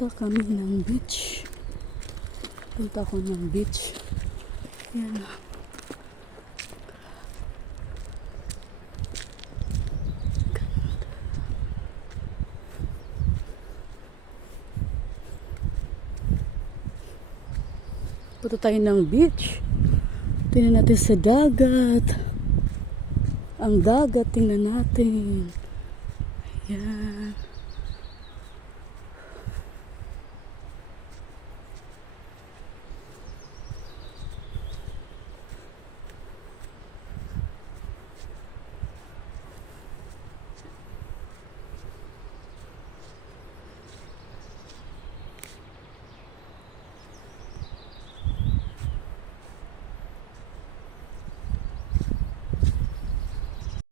Punta kami ng beach. Punta ko ng beach. Yan. Punta tayo ng beach. Tingnan natin sa dagat. Ang dagat, tingnan natin. Yan.